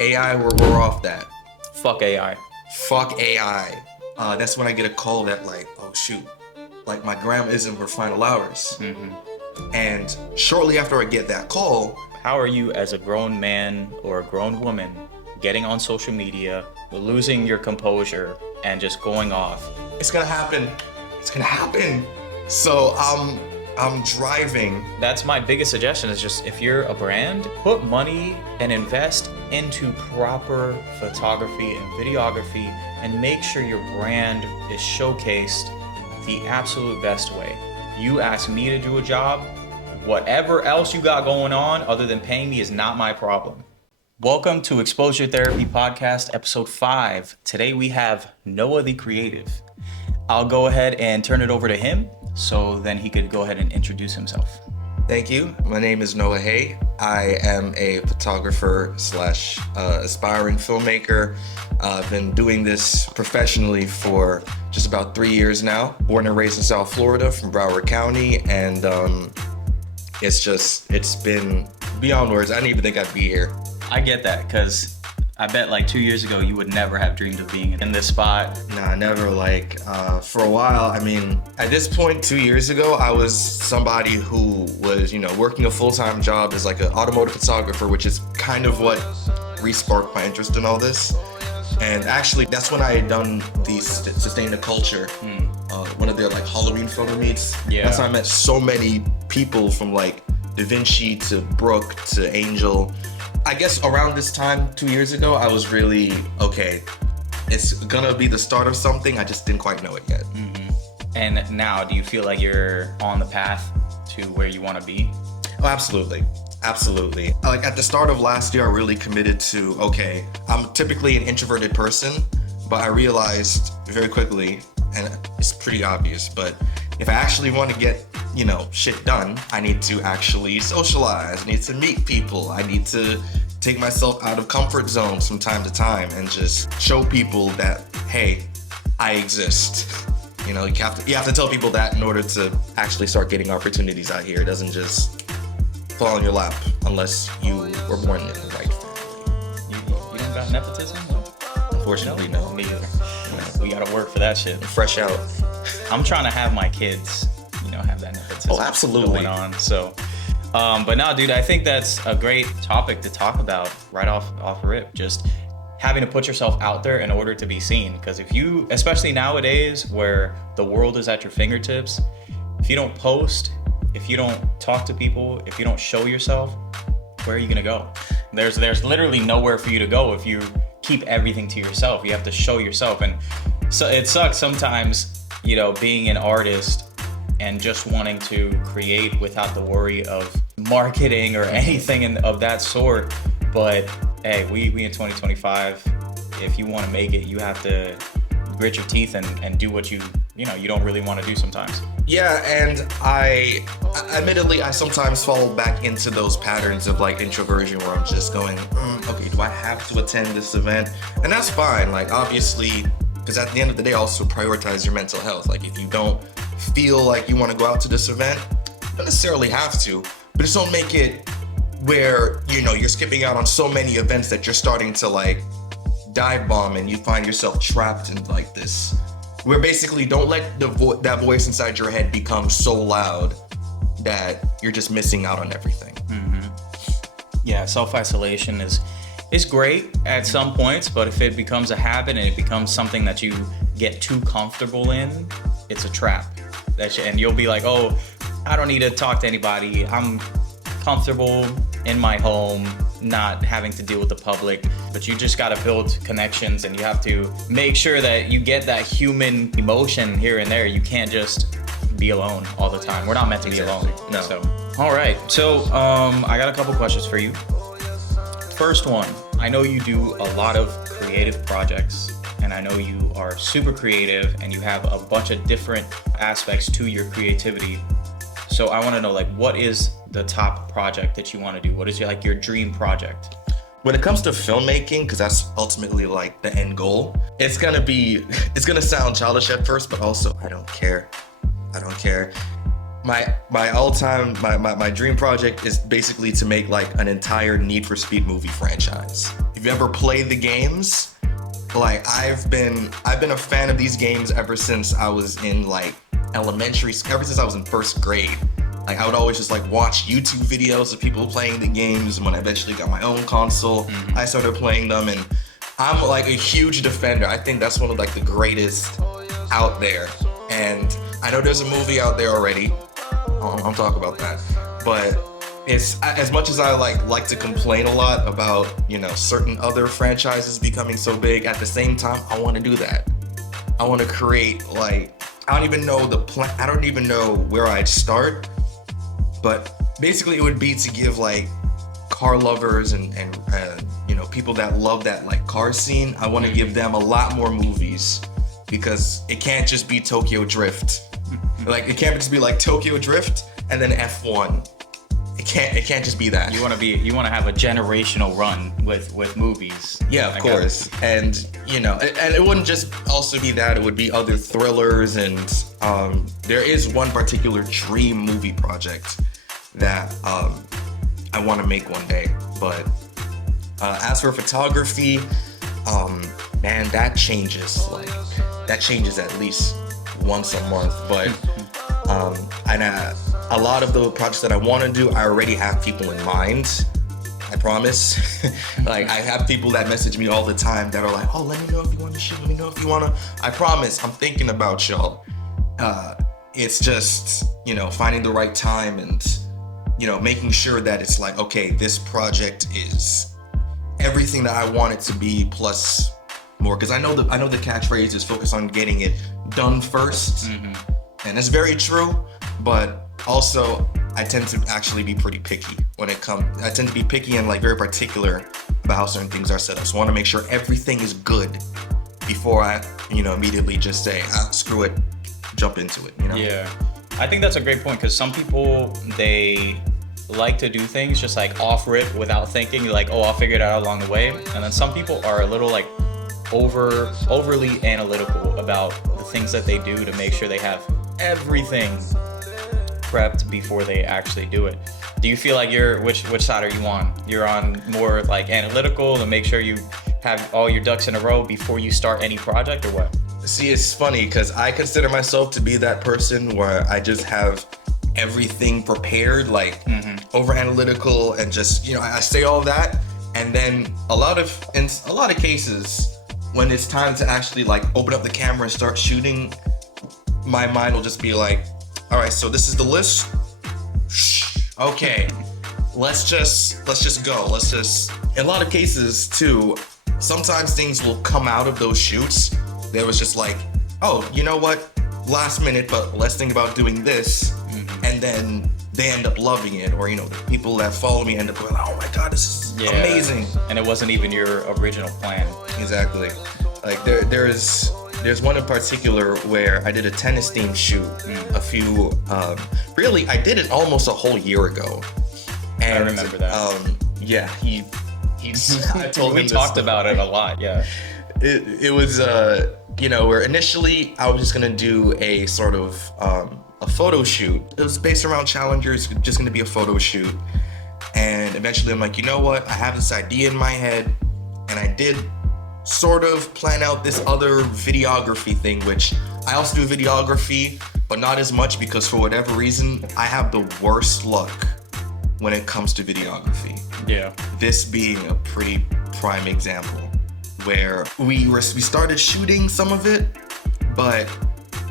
AI, we're off that. Fuck AI. Fuck AI. That's when I get a call that like, oh shoot, like my grandma is in her final hours. And shortly after I get that call, How are you as a grown man or a grown woman getting on social media, losing your composure, and just going off? it's gonna happen. It's gonna happen. So I'm driving. That's my biggest suggestion is just if you're a brand, put money and invest into proper photography and videography and make sure your brand is showcased the absolute best way. You ask me to do a job, whatever else you got going on other than paying me is not my problem. Welcome to Exposure Therapy Podcast, episode 5. Today we have Noah the Creative. I'll go ahead and turn it over to him so then he could go ahead and introduce himself. Thank you. My name is Noah Hay. I am a photographer slash aspiring filmmaker. I've been doing this professionally for just about 3 years now. Born and raised in South Florida from Broward County, and it's been beyond words. I didn't even think I'd be here. I get that because I bet like 2 years ago you would never have dreamed of being in this spot. Nah, never. For a while, I mean, at this point, 2 years ago, I was somebody who was, working a full-time job as like an automotive photographer, which is kind of what re-sparked my interest in all this. And actually, that's when I had done the Sustain the Culture, one of their like Halloween photo meets. Yeah. That's how I met so many people from like Da Vinci to Brooke to Angel. I guess around this time, 2 years ago, I was really, okay, it's gonna be the start of something. I just didn't quite know it yet. And now, do you feel like you're on the path to where you want to be? Oh, absolutely. Absolutely. Like at the start of last year, I really committed to, okay, I'm typically an introverted person, but I realized very quickly, and it's pretty obvious, but if I actually want to get, shit done, I need to actually socialize. I need to meet people. I need to take myself out of comfort zones from time to time and just show people that, hey, I exist. You have to tell people that in order to actually start getting opportunities out here. It doesn't just fall in your lap unless you were born in the right family. You don't got nepotism? Unfortunately, no. Me either. We gotta work for that shit. Fresh out. I'm trying to have my kids, have that nepotism absolutely. going on. So, but no, dude, I think that's a great topic to talk about right off rip. Just having to put yourself out there in order to be seen. Because if you, especially nowadays where the world is at your fingertips, if you don't post, if you don't talk to people, if you don't show yourself, where are you gonna go? There's literally nowhere for you to go if you keep everything to yourself. You have to show yourself. And so it sucks sometimes, being an artist and just wanting to create without the worry of marketing or anything of that sort. But hey, we in 2025, if you want to make it, you have to grit your teeth and do what you don't really want to do sometimes. Yeah, and I admittedly sometimes fall back into those patterns of like introversion where I'm just going, okay, do I have to attend this event? And that's fine, like obviously, because at the end of the day, also prioritize your mental health. Like if you don't feel like you want to go out to this event, you don't necessarily have to, but just don't make it where, you're skipping out on so many events that you're starting to like dive bomb and you find yourself trapped in like this, where basically don't let that voice inside your head become so loud that you're just missing out on everything. Yeah, self-isolation is great at some points, but if it becomes a habit and it becomes something that you get too comfortable in, it's a trap. And you'll be like, oh, I don't need to talk to anybody. I'm comfortable in my home, not having to deal with the public. But you just gotta build connections and you have to make sure that you get that human emotion here and there. You can't just be alone all the time. We're not meant to be alone. No. So, all right. So I got a couple questions for you. First one, I know you do a lot of creative projects and I know you are super creative and you have a bunch of different aspects to your creativity. So I want to know, what is the top project that you want to do? What is your dream project? When it comes to filmmaking, because that's ultimately like the end goal, it's gonna sound childish at first, but also I don't care. My all-time, my dream project is basically to make like an entire Need for Speed movie franchise. you've ever played the games, like I've been a fan of these games ever since I was in like elementary school, ever since I was in first grade. Like I would always just like watch YouTube videos of people playing the games, and when I eventually got my own console, I started playing them, and I'm like a huge defender. I think that's one of like the greatest out there. And I know there's a movie out there already. I'll talk about that. But it's, as much as I like to complain a lot about, you know, certain other franchises becoming so big, at the same time, I want to do that. I want to create, like, I don't even know the plan. I don't even know where I'd start. But basically it would be to give like car lovers and you know, people that love that like car scene, I want to give them a lot more movies, because it can't just be Tokyo Drift. Like it can't just be like Tokyo Drift and then F1. It can't just be that. You want to have a generational run with movies. Yeah, of course. And you know, and it wouldn't just also be that, it would be other thrillers, and there is one particular dream movie project that I want to make one day. But as for photography, man, that changes at least once a month. But and a lot of the projects that I want to do, I already have people in mind. I promise. Like I have people that message me all the time that are like, oh, let me know if you want to shoot. Let me know if you want to. I promise, I'm thinking about y'all. It's just, you know, finding the right time and, you know, making sure that it's like, okay, this project is everything that I want it to be plus more. Because I know the catchphrase is focus on getting it done first, and it's very true. But also, I tend to actually be pretty picky when it comes. I tend to be picky and like very particular about how certain things are set up. So I want to make sure everything is good before I, you know, immediately just say, screw it, jump into it. You know? Yeah, I think that's a great point, because some people, they like to do things just like off rip without thinking, like, oh, I'll figure it out along the way. And then some people are a little like overly analytical about the things that they do to make sure they have everything prepped before they actually do it. Do you feel like which side are you on? You're on more like analytical to make sure you have all your ducks in a row before you start any project, or what? See, it's funny because I consider myself to be that person where I just have everything prepared, like over analytical, and just, you know, I say all that, and then in a lot of cases, when it's time to actually like open up the camera and start shooting, my mind will just be like, all right, so this is the list. Okay, let's just go. In a lot of cases too, sometimes things will come out of those shoots. There was just like, oh, you know what? Last minute, but let's think about doing this. And then they end up loving it, or, you know, the people that follow me end up going, oh my God, this is amazing. And it wasn't even your original plan. Exactly. Like there's one in particular where I did a tennis themed shoot really, I did it almost a whole year ago. And I remember that. Yeah, he's I told we him talked about it a lot, yeah. It was you know, where initially I was just gonna do a sort of a photo shoot. It was based around Challenger. It's just gonna be a photo shoot. And eventually I'm like, you know what? I have this idea in my head, and I did sort of plan out this other videography thing, which I also do videography, but not as much, because for whatever reason, I have the worst luck when it comes to videography. Yeah. This being a pretty prime example, where we started shooting some of it, but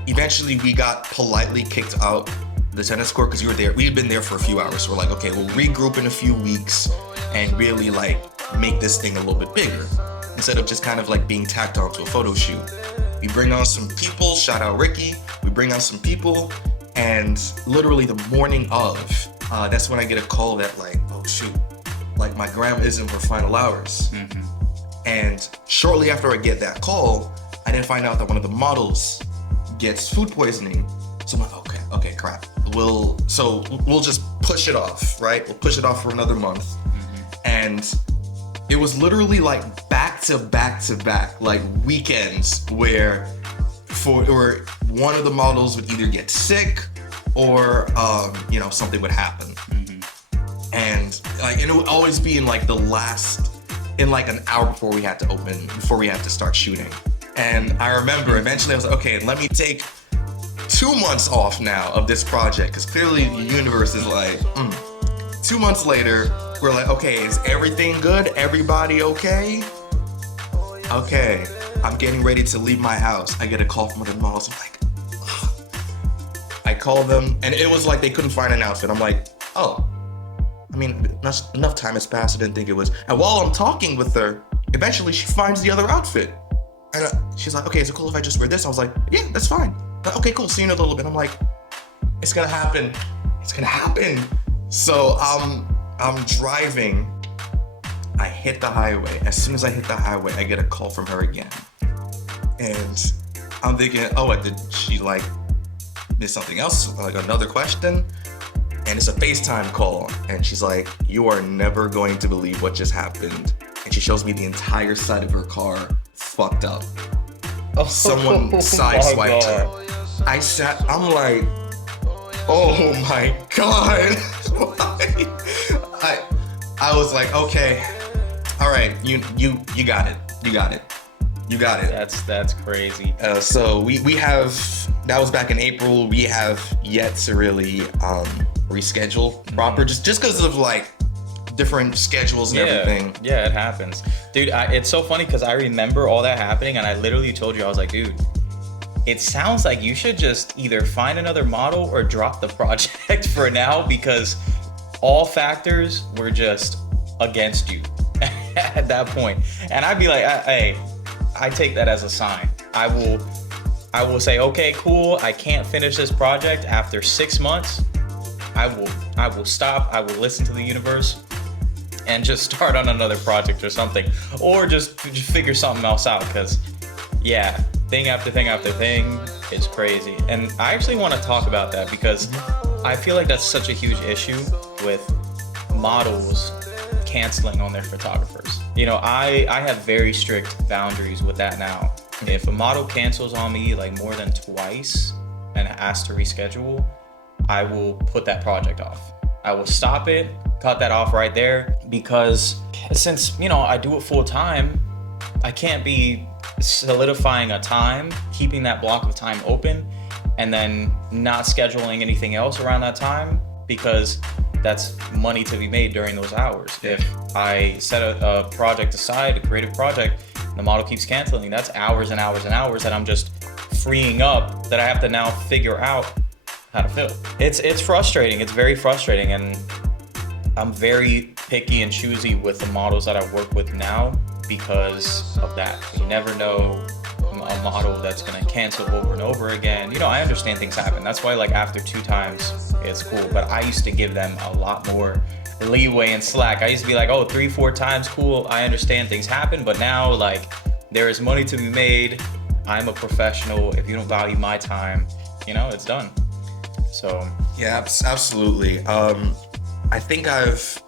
eventually we got politely kicked out the tennis court because we had been there for a few hours. So we're like, okay, we'll regroup in a few weeks and really like make this thing a little bit bigger, instead of just kind of like being tacked onto a photo shoot. We bring on some people, shout out Ricky. We bring on some people, and literally the morning of, that's when I get a call that like, oh shoot, like my grandma is in her final hours. And shortly after I get that call, I then find out that one of the models gets food poisoning. So I'm like, okay, crap. We'll just push it off, right? We'll push it off for another month. And it was literally like back to back, like weekends where one of the models would either get sick or you know, something would happen. And like, and it would always be in like the last in like an hour before we had to start shooting. And I remember eventually I was like, okay, let me take 2 months off now of this project, because clearly the universe is like, 2 months later, we're like, okay, is everything good? Everybody okay? Okay, I'm getting ready to leave my house. I get a call from one of the models. I'm like, ugh. I call them, and it was like they couldn't find an outfit. I'm like, oh, I mean, enough time has passed. I didn't think it was. And while I'm talking with her, eventually she finds the other outfit. And she's like, okay, is it cool if I just wear this? I was like, yeah, that's fine. Like, okay, cool, see you in a little bit. I'm like, it's gonna happen. It's gonna happen. So I'm driving. I hit the highway. As soon as I hit the highway, I get a call from her again. And I'm thinking, oh, did she like miss something else? Like another question? And it's a FaceTime call. And she's like, you are never going to believe what just happened. And she shows me the entire side of her car fucked up. Someone sideswiped her. I'm like, oh my God. I was like, okay, all right, you got it. You got it. That's crazy. So we have, that was back in April. We have yet to really reschedule proper, just because of like different schedules and everything. Yeah, it happens. Dude, it's so funny because I remember all that happening, and I literally told you, I was like, dude, it sounds like you should just either find another model or drop the project for now, because all factors were just against you at that point. And I'd be like, hey, I take that as a sign. I will say, okay, cool, I can't finish this project after 6 months. I will stop. I will listen to the universe and just start on another project or something, or just figure something else out, because yeah, thing after thing after thing is crazy. And I actually want to talk about that, because I feel like that's such a huge issue with models canceling on their photographers. You know, I have very strict boundaries with that now. If a model cancels on me like more than twice and asks to reschedule, I will put that project off. I will stop it, cut that off right there, because since, you know, I do it full time, I can't be solidifying a time, keeping that block of time open, and then not scheduling anything else around that time, because that's money to be made during those hours. If I set a project aside, a creative project, the model keeps canceling, that's hours and hours and hours that I'm just freeing up that I have to now figure out how to fill. It's frustrating. It's very frustrating, and I'm very picky and choosy with the models that I work with now because of that. You never know a model that's gonna cancel over and over again. You know, I understand things happen. That's why, like, after 2 times, it's cool. But I used to give them a lot more leeway and slack. I used to be like, oh, 3-4 times, cool. I understand things happen. But now, like, there is money to be made. I'm a professional. If you don't value my time, you know, it's done. So yeah, absolutely. I think I've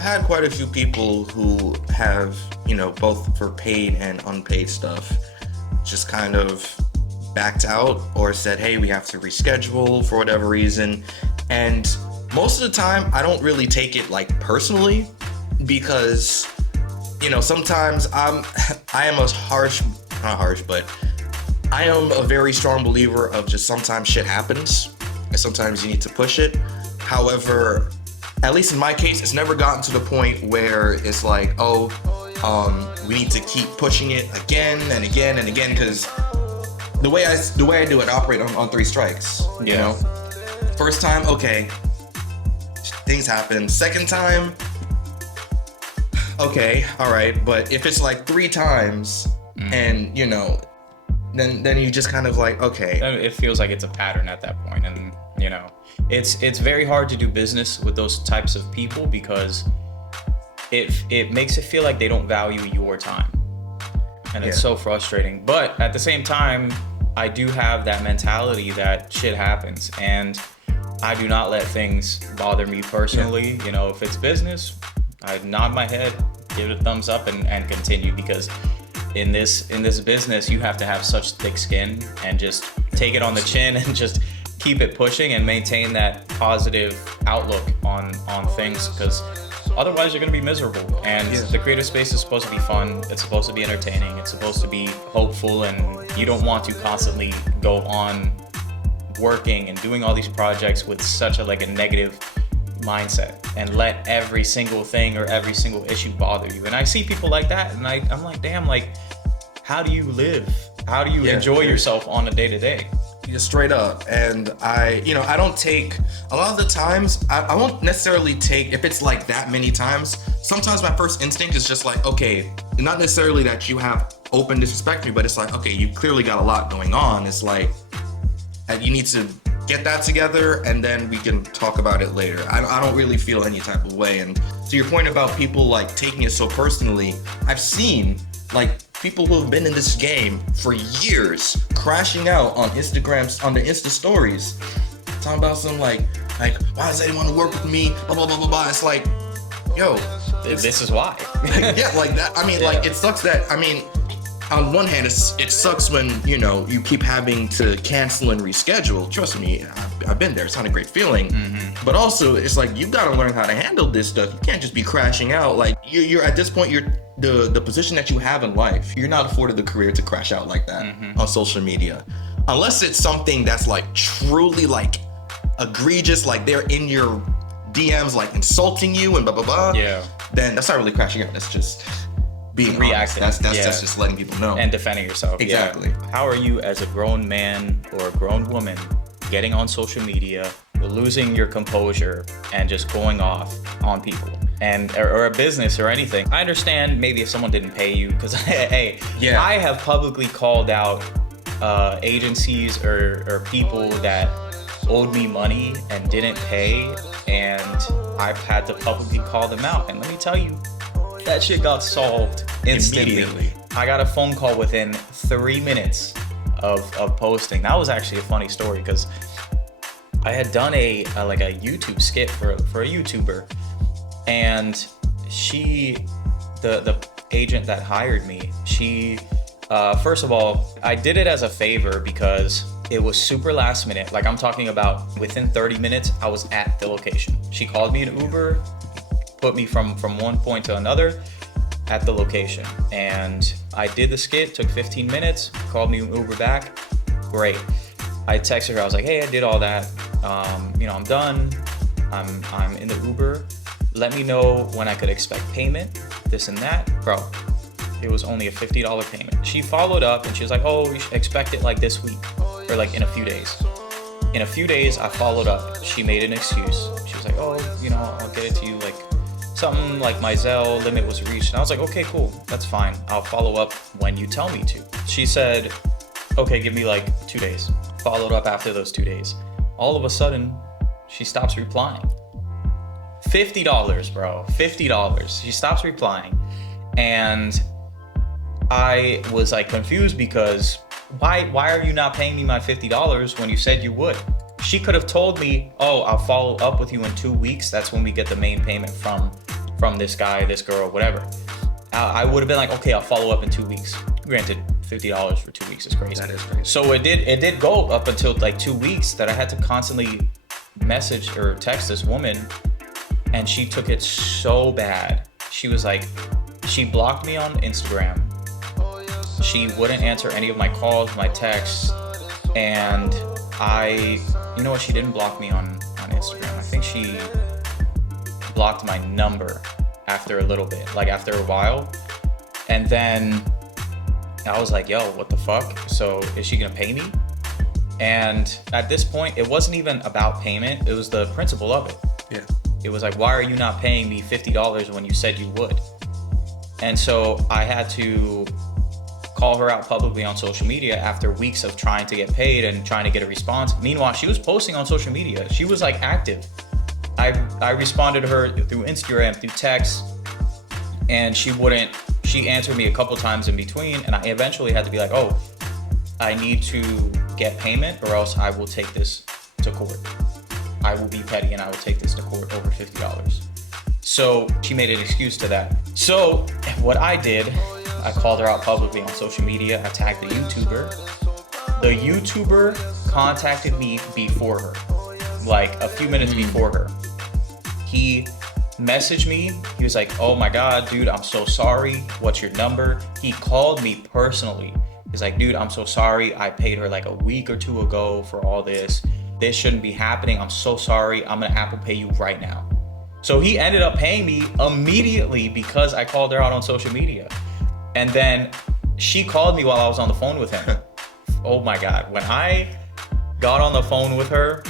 had quite a few people who have, you know, both for paid and unpaid stuff, just kind of backed out or said, hey, we have to reschedule for whatever reason. And most of the time, I don't really take it like personally, because, you know, sometimes I am a not harsh, but I am a very strong believer of just sometimes shit happens and sometimes you need to push it. However, at least in my case, it's never gotten to the point where it's like, oh, we need to keep pushing it again and again and again, because the way I do it, I operate on 3 strikes. You know, first time, okay, things happen. Second time, okay, all right. But if it's like 3 times, and you know, then you just kind of like, okay, it feels like it's a pattern at that point, and you know, it's very hard to do business with those types of people, because it makes it feel like they don't value your time, and it's so frustrating. But at the same time, I do have that mentality that shit happens, and I do not let things bother me personally. You know, if it's business, I nod my head, give it a thumbs up, and continue, because in this business, you have to have such thick skin and just take it on the chin and just keep it pushing and maintain that positive outlook on things, because otherwise you're gonna be miserable. And Yeah. the creative space is supposed to be fun. It's supposed to be entertaining. It's supposed to be hopeful, and you don't want to constantly go on working and doing all these projects with such a like a negative mindset and let every single thing or every single issue bother you. And I see people like that, and I'm like, damn, like, how do you live? How do you enjoy yourself on a day-to-day? Yeah, straight up. And I don't take, a lot of the times, I won't necessarily take, if it's like that many times, sometimes my first instinct is just like, okay, not necessarily that you have open disrespect me, but it's like, okay, you clearly got a lot going on. It's like, you need to get that together and then we can talk about it later. I don't really feel any type of way. And to your point about people like taking it so personally, I've seen like people who have been in this game for years crashing out on Instagrams, on the Insta stories, talking about some like why does anyone want to work with me? Blah blah blah blah blah. It's like, yo, this is why. yeah, like that. I mean, like it sucks that. I mean, on one hand, it sucks when you keep having to cancel and reschedule. Trust me, I've been there. It's not a great feeling. Mm-hmm. But also, it's like you got to learn how to handle this stuff. You can't just be crashing out. Like you're at this point, you're the position that you have in life. You're not afforded the career to crash out like that on social media, unless it's something that's like truly like egregious, like they're in your DMs like insulting you and blah blah blah. Yeah. Then that's not really crashing out. That's just being reacting. Honest. That's just letting people know. And defending yourself. Exactly. Yeah. How are you as a grown man or a grown woman getting on social media, losing your composure, and just going off on people or a business or anything? I understand maybe if someone didn't pay you, because hey, I have publicly called out agencies or people that owed me money and didn't pay, and I've had to publicly call them out. And let me tell you, that shit got solved immediately. I got a phone call within 3 minutes of posting. That was actually a funny story because I had done a YouTube skit for a YouTuber, and the agent that hired me, she first of all, I did it as a favor because it was super last minute. Like I'm talking about within 30 minutes, I was at the location. She called me an Uber, put me from one point to another at the location, and I did the skit. Took 15 minutes. Called me an Uber back. Great. I texted her. I was like, hey, I did all that. I'm done. I'm in the Uber. Let me know when I could expect payment. This and that, bro. It was only a $50 payment. She followed up and she was like, oh, you should expect it like this week or like in a few days. In a few days, I followed up. She made an excuse. She was like, oh, I'll get it to you like something like my Zelle limit was reached. And I was like, okay, cool, that's fine. I'll follow up when you tell me to. She said, okay, give me like 2 days. Followed up after those 2 days. All of a sudden, she stops replying. $50, bro, $50. She stops replying. And I was like confused because why are you not paying me my $50 when you said you would? She could have told me, oh, I'll follow up with you in 2 weeks. That's when we get the main payment from this guy, this girl, whatever. I would have been like, okay, I'll follow up in 2 weeks. Granted, $50 for 2 weeks is crazy. That is crazy. So it did go up until like 2 weeks that I had to constantly message or text this woman, and she took it so bad. She was like, she blocked me on Instagram. She wouldn't answer any of my calls, my texts, and you know what? She didn't block me on Instagram. I think she blocked my number after a little bit, like after a while. And then I was like, yo, what the fuck? So is she gonna pay me? And at this point, it wasn't even about payment. It was the principle of it. Yeah. It was like, why are you not paying me $50 when you said you would? And so I had to call her out publicly on social media after weeks of trying to get paid and trying to get a response. Meanwhile, she was posting on social media. She was like active. I responded to her through Instagram, through text, and she answered me a couple times in between, and I eventually had to be like, oh, I need to get payment or else I will take this to court. I will be petty and I will take this to court over $50. So she made an excuse to that. So what I did, I called her out publicly on social media. I tagged the YouTuber. The YouTuber contacted me before her, like a few minutes before her. He messaged me. He was like, oh my God, dude, I'm so sorry. What's your number? He called me personally. He's like, dude, I'm so sorry. I paid her like a week or two ago for all this. This shouldn't be happening. I'm so sorry. I'm gonna Apple Pay you right now. So he ended up paying me immediately because I called her out on social media. And then she called me while I was on the phone with him. Oh my God. When I got on the phone with her,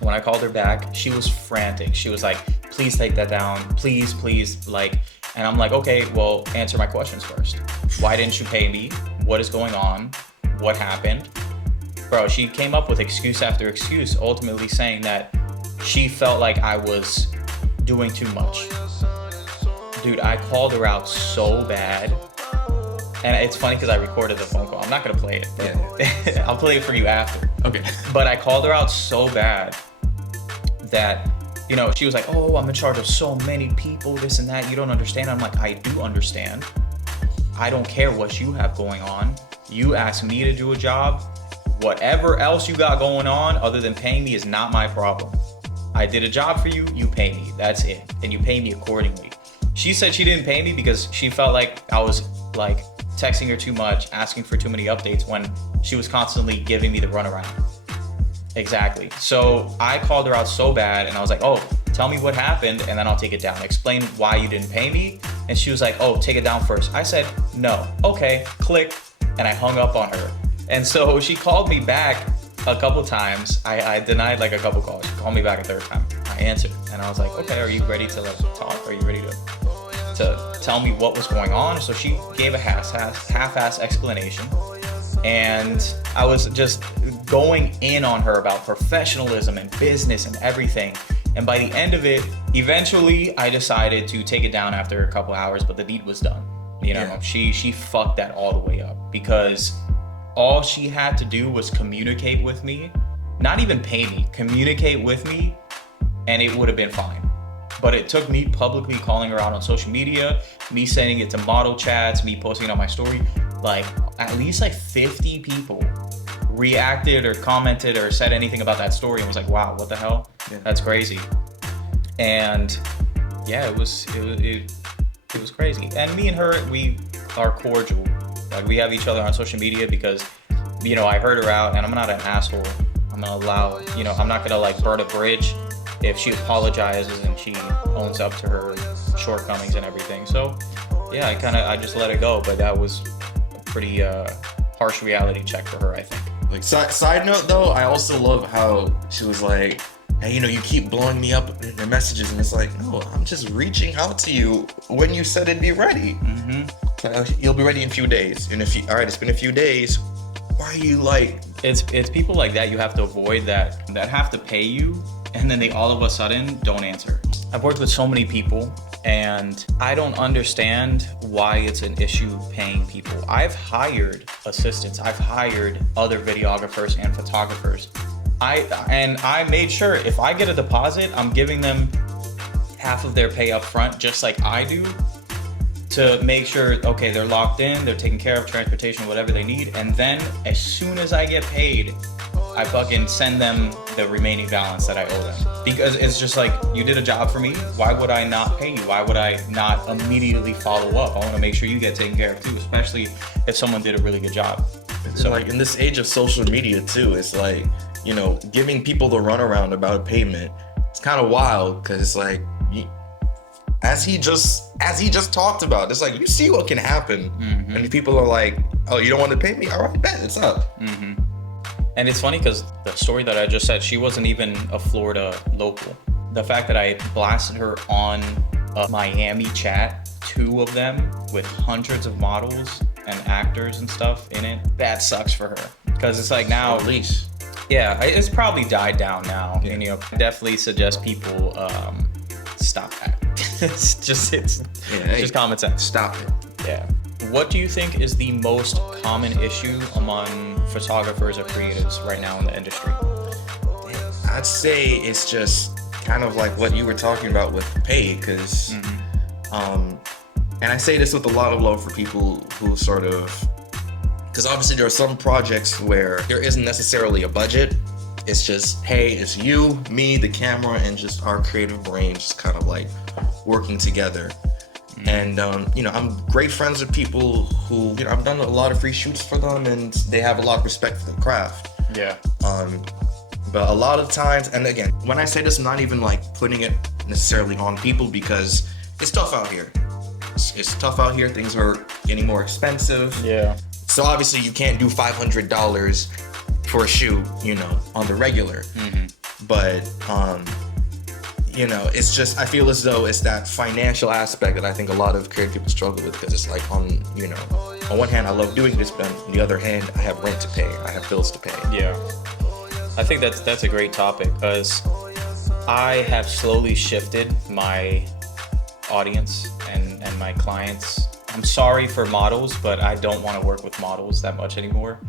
when I called her back, she was frantic. She was like, please take that down. Please, please. Like, and I'm like, okay, well, answer my questions first. Why didn't you pay me? What is going on? What happened? Bro, she came up with excuse after excuse, ultimately saying that she felt like I was doing too much. Dude, I called her out so bad. And it's funny because I recorded the phone call. I'm not gonna play it. Yeah. I'll play it for you after. Okay. But I called her out so bad that, you know, she was like, oh, I'm in charge of so many people, this and that. You don't understand. I'm like, I do understand. I don't care what you have going on. You asked me to do a job. Whatever else you got going on other than paying me is not my problem. I did a job for you, you pay me. That's it. And you pay me accordingly. She said she didn't pay me because she felt like I was like texting her too much, asking for too many updates when she was constantly giving me the runaround. Exactly. So I called her out so bad and I was like, oh, tell me what happened and then I'll take it down. Explain why you didn't pay me. And she was like, oh, take it down first. I said, no. Okay, click. And I hung up on her. And so she called me back a couple times. I denied like a couple calls. She called me back a third time. I answered and I was like, okay, are you ready to like talk? Are you ready to tell me what was going on? So she gave a half-ass explanation. And I was just going in on her about professionalism and business and everything. And by the end of it, eventually I decided to take it down after a couple hours, but the deed was done. You know, yeah. She fucked that all the way up because all she had to do was communicate with me, not even pay me, communicate with me, and it would have been fine. But it took me publicly calling her out on social media, me sending it to model chats, me posting it on my story. Like at least like 50 people reacted or commented or said anything about that story and was like, wow, what the hell? Yeah. That's crazy. And yeah, it was crazy. And me and her, we are cordial. Like we have each other on social media because, you know, I heard her out and I'm not an asshole. I'm gonna allow, you know, I'm not gonna like burn a bridge if she apologizes and she owns up to her shortcomings and everything. So yeah, I just let it go, but that was a pretty harsh reality check for her, I think. Like side note though, I also love how she was like, hey, you know, you keep blowing me up in your messages, and it's like, no, I'm just reaching out to you when you said it'd be ready. Mm-hmm. You'll be ready in a few days. And all right, it's been a few days. Why are you like? It's people like that you have to avoid that have to pay you, and then they all of a sudden don't answer. I've worked with so many people, and I don't understand why it's an issue paying people. I've hired assistants. I've hired other videographers and photographers. I made sure if I get a deposit, I'm giving them half of their pay up front, just like I do, to make sure, okay, they're locked in, they're taking care of transportation, whatever they need. And then as soon as I get paid, I fucking send them the remaining balance that I owe them. Because it's just like, you did a job for me, why would I not pay you? Why would I not immediately follow up? I want to make sure you get taken care of too, especially if someone did a really good job. So like in this age of social media too, it's like, you know, giving people the runaround about payment, it's kind of wild because it's like, as he just talked about, it's like, you see what can happen. Mm-hmm. And people are like, oh, you don't want to pay me? All right, bet, it's up. Mm-hmm. And it's funny because the story that I just said, she wasn't even a Florida local. The fact that I blasted her on a Miami chat, 2 of them with hundreds of models and actors and stuff in it, that sucks for her. Because it's like now, at least. Yeah, it's probably died down now. Yeah. And, you know, I definitely suggest people stop that. it's just common sense. Stop it. Yeah. What do you think is the most common issue among photographers or creatives right now in the industry? I'd say it's just kind of like what you were talking about with pay, because, and I say this with a lot of love for people who sort of, because obviously there are some projects where there isn't necessarily a budget, It's just, hey, it's you, me, the camera, and just our creative brains just kind of like working together. And I'm great friends with people who, I've done a lot of free shoots for them, and they have a lot of respect for the craft. Yeah. But a lot of times, and again, when I say this, I'm not even like putting it necessarily on people, because it's tough out here. It's tough out here. Things are getting more expensive. Yeah. So obviously you can't do $500 for a shoot, on the regular. But it's just, I feel as though it's that financial aspect that I think a lot of creative people struggle with, because it's like, on one hand, I love doing this, but on the other hand, I have rent to pay, I have bills to pay. Yeah. I think that's a great topic, because I have slowly shifted my audience and my clients. I'm sorry for models, but I don't want to work with models that much anymore.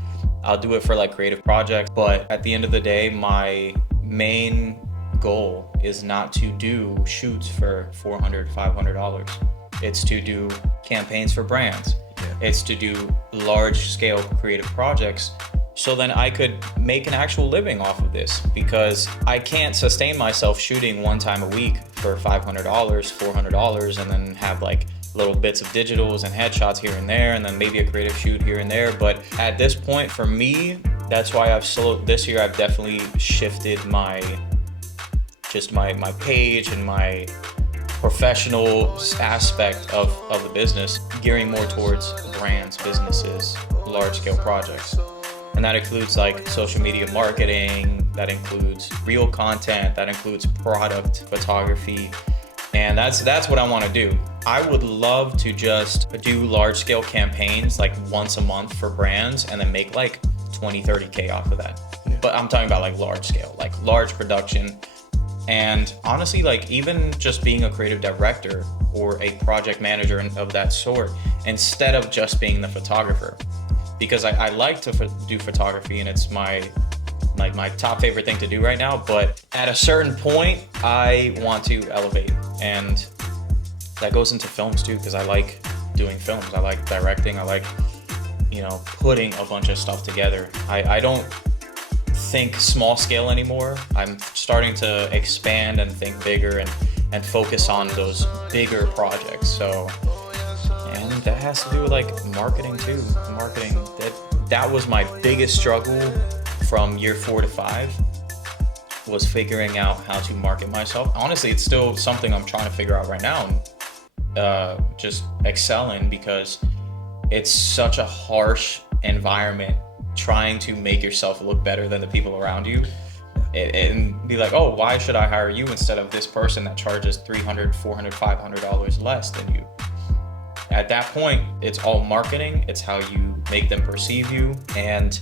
I'll do it for like creative projects, but at the end of the day, my main goal is not to do shoots for $400, $500. It's to do campaigns for brands. Yeah. It's to do large scale creative projects, so then I could make an actual living off of this, because I can't sustain myself shooting one time a week for $500, $400, and then have like little bits of digitals and headshots here and there, and then maybe a creative shoot here and there. But at this point, for me, that's why this year I've definitely shifted my page and my professional aspect of the business, gearing more towards brands, businesses, large scale projects. And that includes like social media marketing, that includes real content, that includes product photography. And that's what I want to do. I would love to just do large scale campaigns like once a month for brands, and then make like 20, 30K off of that. Yeah. But I'm talking about like large scale, like large production. And honestly, like even just being a creative director or a project manager of that sort, instead of just being the photographer, because I like to do photography, and it's my top favorite thing to do right now. But at a certain point, I want to elevate, and that goes into films too, because I like doing films. I like directing. I like, putting a bunch of stuff together. I don't think small scale anymore. I'm starting to expand and think bigger and focus on those bigger projects. So, and that has to do with like marketing too. Marketing, that was my biggest struggle from year 4 to 5, was figuring out how to market myself. Honestly, it's still something I'm trying to figure out right now, and just excel in, because it's such a harsh environment trying to make yourself look better than the people around you, and be like, oh, why should I hire you instead of this person that charges $300, $400, $500 less than you? At that point, it's all marketing. It's how you make them perceive you. And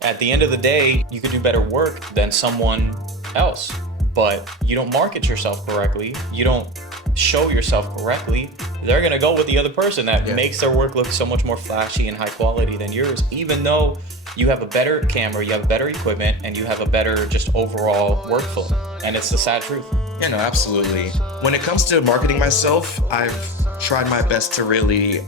at the end of the day, you could do better work than someone else, but you don't market yourself correctly. You don't show yourself correctly. They're gonna go with the other person that makes their work look so much more flashy and high quality than yours, even though you have a better camera, you have better equipment, and you have a better just overall workflow. And it's the sad truth. Yeah, no, absolutely. When it comes to marketing myself, I've tried my best to really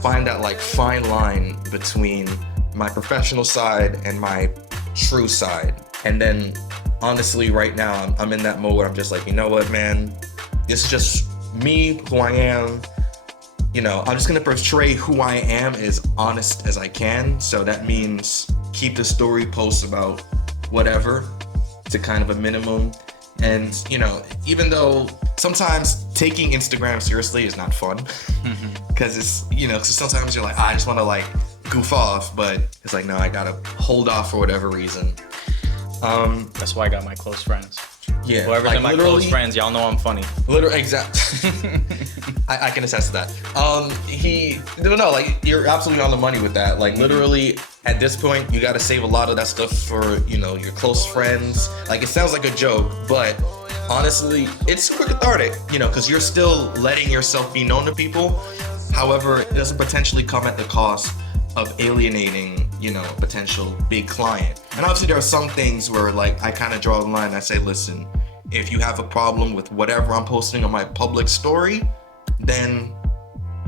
find that like fine line between my professional side and my true side. And then honestly, right now, I'm in that mode where I'm just like, you know what, man, this is just me, who I am. I'm just gonna portray who I am as honest as I can. So that means keep the story posts about whatever to kind of a minimum. And, even though sometimes taking Instagram seriously is not fun, because it's, cause sometimes you're like, I just want to like goof off, but it's like, no, I gotta hold off for whatever reason. That's why I got my close friends. Yeah, Whoever's like in my close friends, y'all know I'm funny. Literally, exactly. I can attest to that. You're absolutely on the money with that. Like literally, at this point, you got to save a lot of that stuff for your close friends. Like it sounds like a joke, but honestly, it's super cathartic. Because you're still letting yourself be known to people. However, it doesn't potentially come at the cost of alienating, a potential big client. And obviously there are some things where like I kind of draw the line and I say, listen, if you have a problem with whatever I'm posting on my public story, then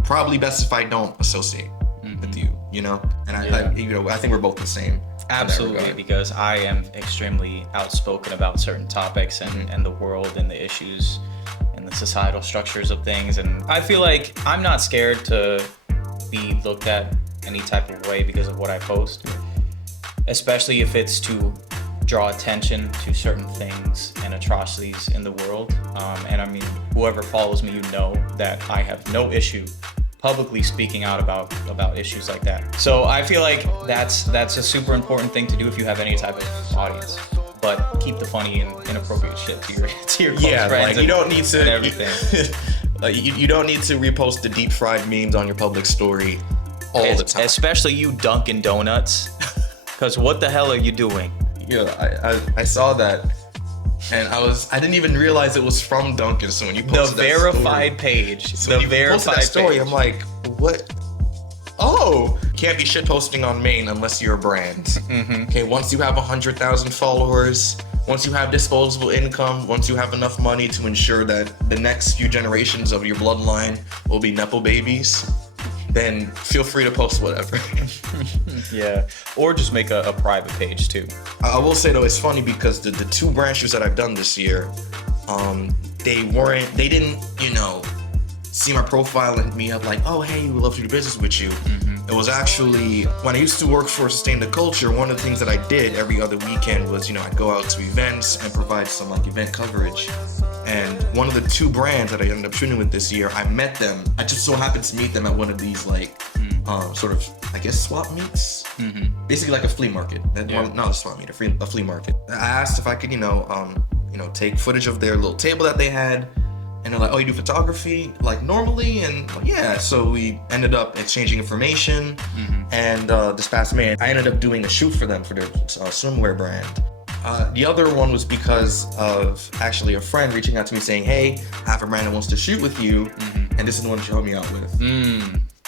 probably best if I don't associate with you, And I think we're both the same. Absolutely, because I am extremely outspoken about certain topics and the world and the issues and the societal structures of things. And I feel like I'm not scared to be looked at any type of way because of what I post, especially if it's to draw attention to certain things and atrocities in the world. And I mean, whoever follows me, you know that I have no issue publicly speaking out about issues like that. So I feel like that's a super important thing to do if you have any type of audience. But keep the funny and inappropriate shit to your close friends. Like you don't need to and everything. Like you don't need to repost the deep fried memes on your public story all the time. Especially you Dunkin' Donuts, because what the hell are you doing? Yeah, I saw that. And I didn't even realize it was from Dunkin'. So when you posted the verified page, so when you posted that story, I'm like, what? Oh, can't be shit posting on Maine unless you're a brand. Mm-hmm. Okay, once you have 100,000 followers, once you have disposable income, once you have enough money to ensure that the next few generations of your bloodline will be nepo babies, then feel free to post whatever. Yeah, or just make a private page too. I will say though, it's funny because the two branches that I've done this year, they didn't, see my profile and me up like, oh, hey, we'd love to do business with you. Mm-hmm. It was actually, when I used to work for Sustain the Culture, one of the things that I did every other weekend was, I'd go out to events and provide some like event coverage. And one of the two brands that I ended up shooting with this year, I met them. I just so happened to meet them at one of these like, sort of, I guess, swap meets. Mm-hmm. Basically like a flea market. Not a swap meet, a flea market. I asked if I could, take footage of their little table that they had. And they're like, oh, you do photography like normally? And like, yeah, so we ended up exchanging information. Mm-hmm. And this past May, I ended up doing a shoot for them for their swimwear brand. The other one was because of actually a friend reaching out to me saying, hey, I have a brand that wants to shoot with you. Mm-hmm. And this is the one she helped me out with.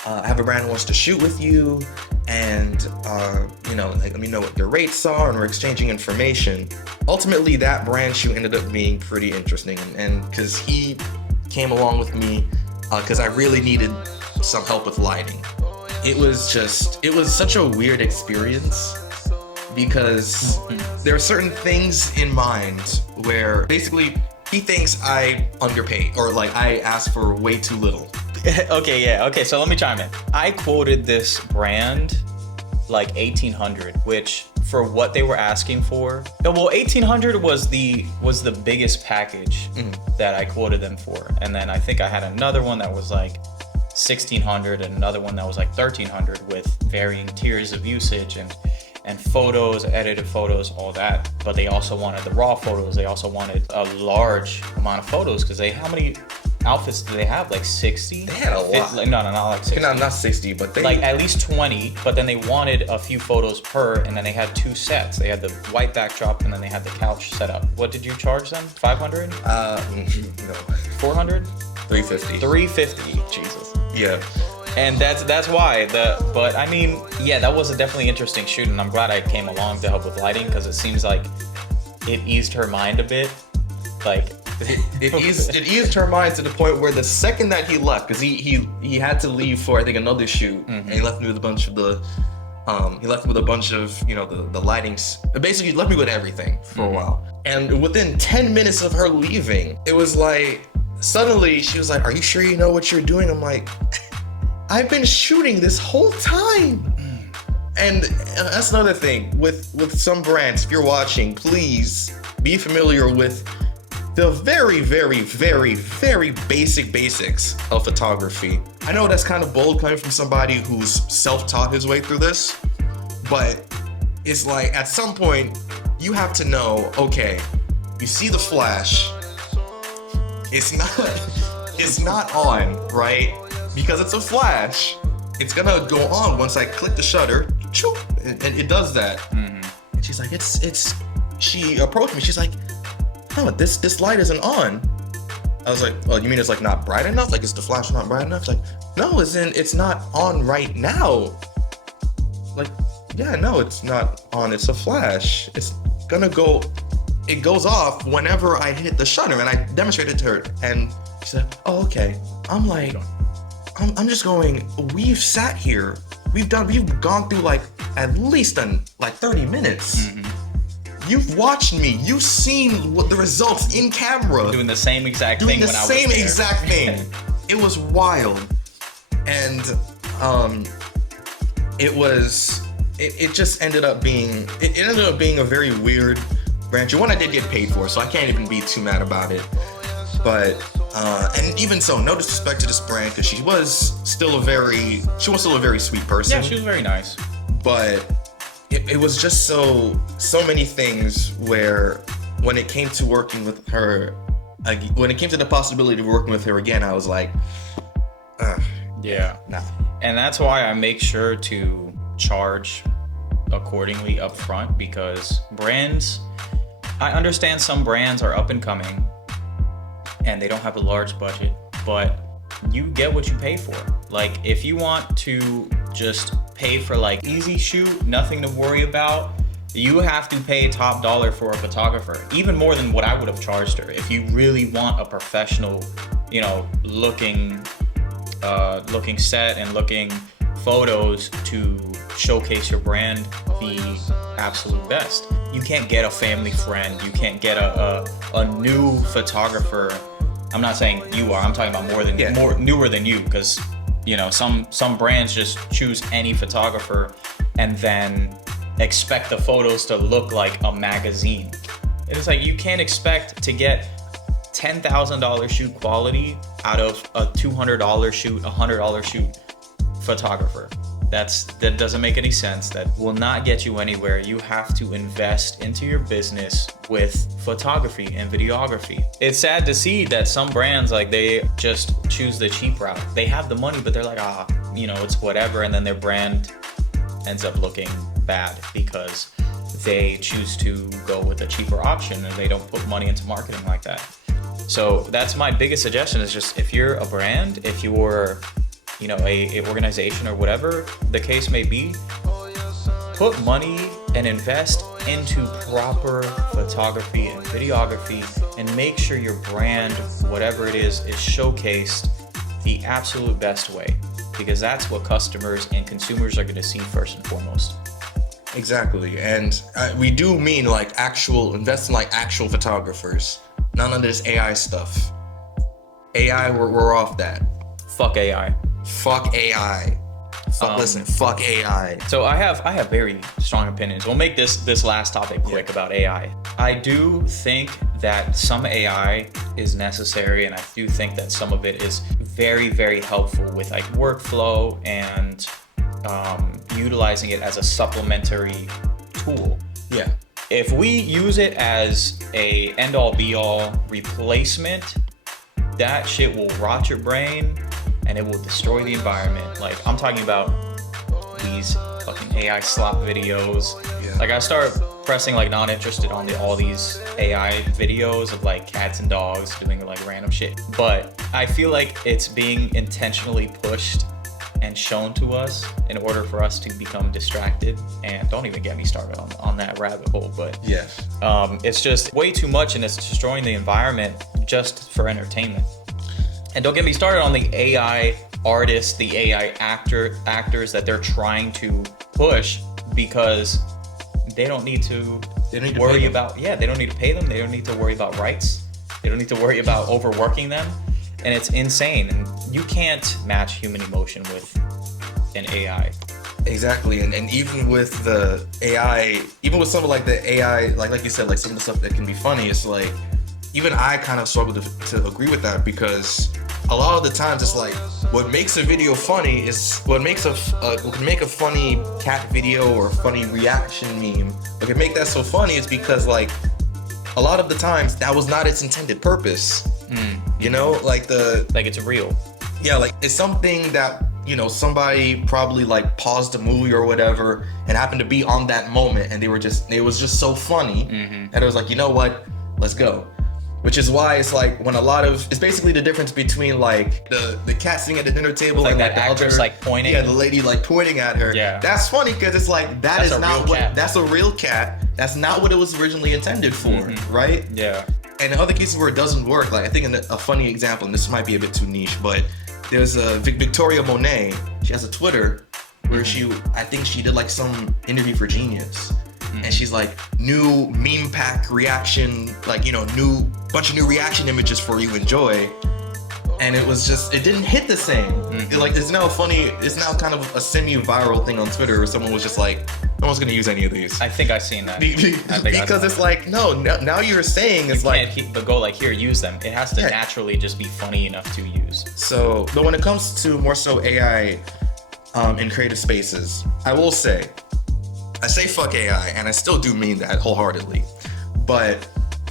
I have a brand that wants to shoot with you, and let me know what their rates are, and we're exchanging information. Ultimately, that brand shoot ended up being pretty interesting, and because he came along with me, because I really needed some help with lighting. It was such a weird experience, because there are certain things in mind where basically he thinks I underpaid, or like I asked for way too little. Okay, so let me chime in. I quoted this brand like 1,800, which for what they were asking for, well, 1,800 was the biggest package that I quoted them for. And then I think I had another one that was like 1,600 and another one that was like 1,300 with varying tiers of usage and photos, edited photos, all that. But they also wanted the raw photos. They also wanted a large amount of photos because how many outfits do they have? Like 60? They had a lot. No, not like 60. Not 60, but they... Like at least 20, but then they wanted a few photos per, and then they had two sets. They had the white backdrop, and then they had the couch set up. What did you charge them? 500? No. 400? 350. 350, Jesus. Yeah. And that's why but I mean, yeah, that was a definitely interesting shoot, and I'm glad I came along to help with lighting, because it seems like it eased her mind a bit. Like it eased her mind to the point where the second that he left, because he had to leave for I think another shoot, and he left me with a bunch of the the lightings. Basically, he left me with everything for a while. And within 10 minutes of her leaving, it was like suddenly she was like, "Are you sure you know what you're doing?" I'm like, I've been shooting this whole time. And that's another thing with some brands. If you're watching, please be familiar with the very, very, very, very basics of photography. I know that's kind of bold coming from somebody who's self-taught his way through this, but it's like at some point you have to know, okay, you see the flash, it's not on, right? Because it's a flash. It's gonna go on once I click the shutter, and it does that. And she's like, she approached me, she's like, no, this light isn't on. I was like, oh, you mean it's like not bright enough? Like, is the flash not bright enough? She's like, no, it's not on right now. Like, yeah, no, it's not on, it's a flash. It's gonna go, it goes off whenever I hit the shutter, and I demonstrated to her, and she said, oh, okay. I'm like, I'm just going, we've sat here, we've gone through like at least like 30 minutes. You've watched me. You've seen what the results in camera. Doing the same exact Doing thing the when I was there. same exact thing. It was wild. And it just ended up being, it ended up being a very weird branch. One I did get paid for, so I can't even be too mad about it. But, and even so, no disrespect to this brand, because she was still a very sweet person. Yeah, she was very nice. But it was just so many things where when it came to working with her, when it came to the possibility of working with her again, I was like, yeah. Nah. And that's why I make sure to charge accordingly up front, because brands, I understand some brands are up and coming and they don't have a large budget, but you get what you pay for. Like, if you want to just pay for like easy shoot, nothing to worry about, you have to pay top dollar for a photographer, even more than what I would have charged her. If you really want a professional, looking set and looking photos to showcase your brand the absolute best. You can't get a family friend. You can't get a new photographer. I'm not saying you are. I'm talking about more newer than you, because some brands just choose any photographer and then expect the photos to look like a magazine. It's like, you can't expect to get $10,000 shoot quality out of a $200 shoot, $100 shoot photographer. That doesn't make any sense. That will not get you anywhere. You have to invest into your business with photography and videography. It's sad to see that some brands, like, they just choose the cheap route. They have the money, but they're like, it's whatever, and then their brand ends up looking bad because they choose to go with a cheaper option and they don't put money into marketing like that. So that's my biggest suggestion, is just, if you're a brand, if you're a organization or whatever the case may be, put money and invest into proper photography and videography, and make sure your brand, whatever it is showcased the absolute best way, because that's what customers and consumers are going to see first and foremost. Exactly. And we do mean like invest in like actual photographers, none of this AI stuff. AI, we're off that. Fuck AI. Fuck AI. Fuck AI. So I have very strong opinions. We'll make this last topic quick about AI. I do think that some AI is necessary, and I do think that some of it is very, very helpful with like workflow and utilizing it as a supplementary tool. Yeah. If we use it as a end-all be-all replacement, that shit will rot your brain and it will destroy the environment. Like, I'm talking about these fucking AI slop videos. Yeah. Like, I start pressing like not interested on all these AI videos of like cats and dogs doing like random shit. But I feel like it's being intentionally pushed and shown to us in order for us to become distracted. And don't even get me started on that rabbit hole. But yes, it's just way too much, and it's destroying the environment just for entertainment. And don't get me started on the AI artists, the AI actors that they're trying to push, because they don't need to worry about, they don't need to pay them. They don't need to worry about rights. They don't need to worry about overworking them. And it's insane. And you can't match human emotion with an AI. Exactly. And even with the AI, even with some of like the AI, like you said, like some of the stuff that can be funny, it's like, even I kind of struggle to agree with that, because a lot of the times it's like, what makes a video funny is what can make a funny cat video or a funny reaction meme. What can make that so funny is because like a lot of the times that was not its intended purpose. Like it's real. Yeah, like it's something that somebody probably like paused the movie or whatever and happened to be on that moment, and it was just so funny, and it was like, you know what, let's go. Which is why it's like when it's basically the difference between like the cat sitting at the dinner table like and that like the actress like pointing. Yeah, the lady like pointing at her. Yeah. That's funny because it's like that's a real cat. That's not what it was originally intended for, right? Yeah. And in other cases where it doesn't work, like I think a funny example, and this might be a bit too niche, but there's a Victoria Monet. She has a Twitter where I think she did like some interview for Genius. And she's like, new meme pack reaction, like, new bunch of new reaction images for you, enjoy. And it was just, it didn't hit the same. It's now funny, it's now kind of a semi-viral thing on Twitter where someone was just like, no one's gonna use any of these. I think I've seen that. Because it's like, no, now you're saying it's like, but go like, here, use them. It has to naturally just be funny enough to use. So, but when it comes to more so AI in creative spaces, I will say, I say fuck AI, and I still do mean that wholeheartedly. But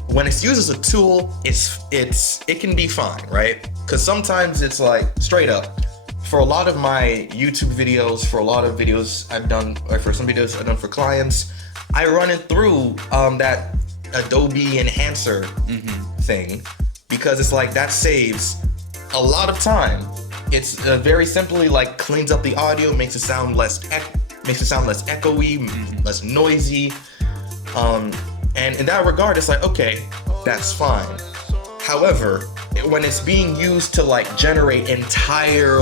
when it's used as a tool, it can be fine, right? Because sometimes it's like straight up. For a lot of my YouTube videos, for a lot of videos I've done, or for some videos I've done for clients, I run it through that Adobe enhancer thing, because it's like that saves a lot of time. It's very simply like cleans up the audio, makes it sound less echoey, less noisy. And in that regard, it's like, okay, that's fine. However, when it's being used to like generate entire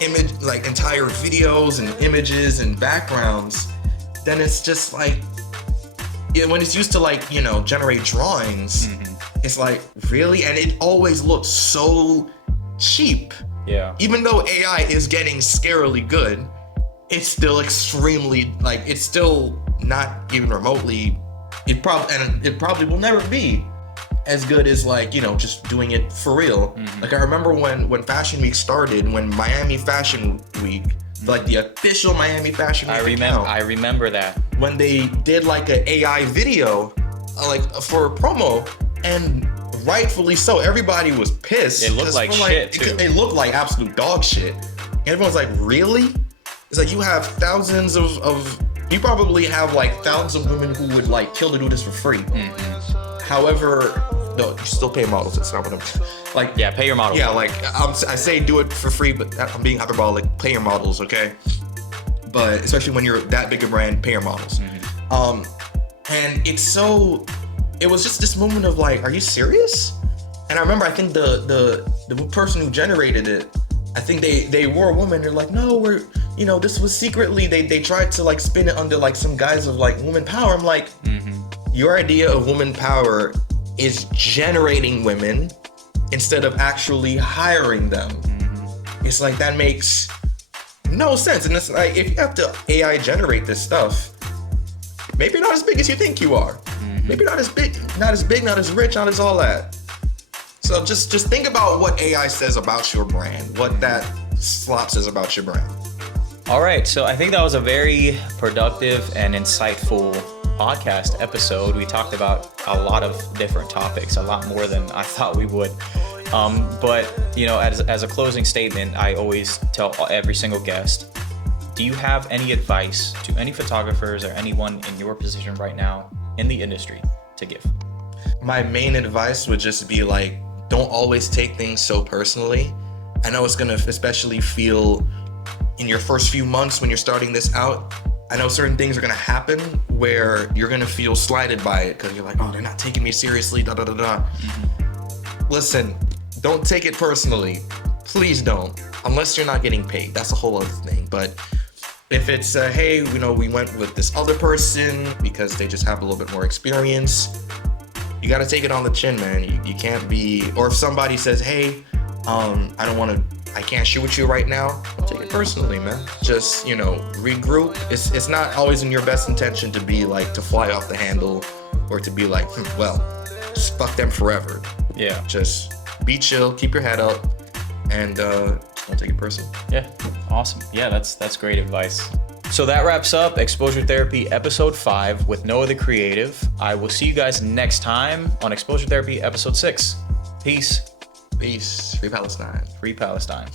entire videos and images and backgrounds, then it's just like, when it's used to like, generate drawings, it's like, really? And it always looks so cheap. Yeah. Even though AI is getting scarily good, it's still extremely, it's still not even remotely, it probably will never be as good as just doing it for real. Like, I remember when Fashion Week started, when Miami Fashion Week, like the official Miami Fashion Week I remember that. when they did like an AI video, for a promo, and rightfully so, everybody was pissed. It looked like shit too. It looked like absolute dog shit. And everyone's like, really? It's like, you have thousands you probably have like thousands of women who would like kill to do this for free. However, no, you still pay models. It's not what I'm Yeah, pay your models. Yeah, I say do it for free, but I'm being hyperbolic. Pay your models, okay? But especially when you're that big a brand, pay your models. And it was just this moment of like, are you serious? And I remember, I think the person who generated it, I think they were a woman. They're like, no, this was secretly, they tried to like spin it under like some guise of like woman power. I'm like, your idea of woman power is generating women instead of actually hiring them. It's like, that makes no sense. And it's like, if you have to AI generate this stuff, maybe you're not as big as you think you are. Maybe not as big, not as rich, not as all that. So just think about what AI says about your brand, what that slop says about your brand. All right, so I think that was a very productive and insightful podcast episode. We talked about a lot of different topics, a lot more than I thought we would. But as a closing statement, I always tell every single guest, do you have any advice to any photographers or anyone in your position right now in the industry to give? My main advice would just be like, don't always take things so personally. I know it's gonna especially feel in your first few months when you're starting this out. I know certain things are gonna happen where you're gonna feel slighted by it because you're like, oh, they're not taking me seriously, da da da da. Listen, don't take it personally. Please don't, unless you're not getting paid. That's a whole other thing. But if it's, hey, we went with this other person because they just have a little bit more experience, you gotta take it on the chin, man. You can't be, or if somebody says, hey, I can't shoot with you right now, don't take it personally, man. Just, regroup. It's not always in your best intention to be like, to fly off the handle or to be like, well, just fuck them forever. Yeah. Just be chill, keep your head up, and don't take it personally. Yeah, awesome. Yeah, that's great advice. So that wraps up Exposure Therapy episode 5 with Noah the Creative. I will see you guys next time on Exposure Therapy episode 6. Peace. Peace. Free Palestine. Free Palestine.